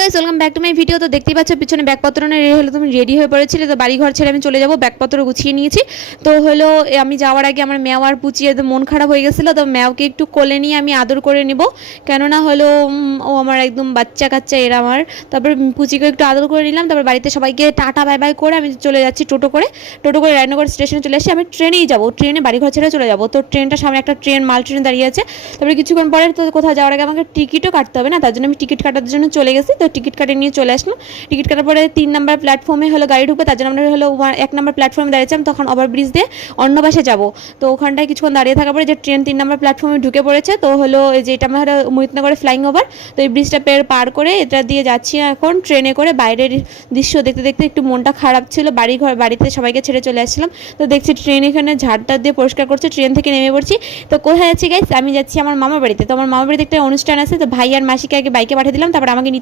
Guys welcome back to my video. তো দেখতেই পাচ্ছ পিছনে ব্যাগপত্র নিয়ে হলো তুমি রেডি হয়ে পড়েছিলে। তো বাড়ি ঘর ছেড়ে আমি চলে যাব, ব্যাগপত্র গুছিয়ে নিয়েছি। তো হলো আমি যাওয়ার আগে আমার ম্যাও আর পুচি একদম মন খারাপ হয়ে গেছিলো। তো ম্যাওকে একটু কোলে নিয়ে আমি আদর করে নিব, কেননা হলো ও আমার একদম বাচ্চা কাচ্চা এরা আমার। তারপর পুচিকে একটু আদর করে নিলাম। তারপর বাড়িতে সবাইকে টাটা বাই বাই করে আমি চলে যাচ্ছি টোটো করে রায়নগর স্টেশনে চলে আসি। আমি ট্রেনেই যাবো, ট্রেনে বাড়ি ঘর ছেড়ে চলে যাবো। তো ট্রেনটা সামনে একটা মাল ট্রেন দাঁড়িয়ে আছে। তারপরে কিছুক্ষণ পরে তো কোথাও যাওয়ার আগে আমাকে টিকিটও কাটতে হবে না, তার জন্য আমি টিকিট কাটার জন্য চলে গেছি। তো টিকিট কাটে নিয়ে চলে আসলাম। টিকিট কাটার পরে 3 নম্বর প্ল্যাটফর্মে হলো গাড়ি ঢুকবে, তার জন্য আমরা হলো 1 নম্বর প্ল্যাটফর্মে দাঁড়িয়েছিলাম। তখন ওভারব্রিজ দিয়ে অন্য পাশে যাবো। তো ওখানটায় কিছুক্ষণ দাঁড়িয়ে থাকার পরে যে ট্রেন 3 নম্বর প্ল্যাটফর্মে ঢুকে পড়েছে। তো হলো এই যে এটা আমার মুহিতনগরের ফ্লাইং ওভার। তো এই ব্রিজটা পার করে এটা দিয়ে যাচ্ছি এখন ট্রেনে করে। বাইরের দৃশ্য দেখতে দেখতে একটু মনটা খারাপ ছিল, বাড়িতে সবাইকে ছেড়ে চলে আসছিলাম। তো দেখছি ট্রেন এখানে ঝাড়টা দিয়ে পরিষ্কার করছে। ট্রেন থেকে নেমে পড়ছি। তো কোথায় যাচ্ছি গাইস? আমি যাচ্ছি আমার মামার বাড়িতে। তো আমার মামার বাড়িতে একটা অনুষ্ঠান আছে। তো ভাই আর মাসিকে আগে বাইকে পাঠিয়ে দিলাম, তারপর আমাকে নিতে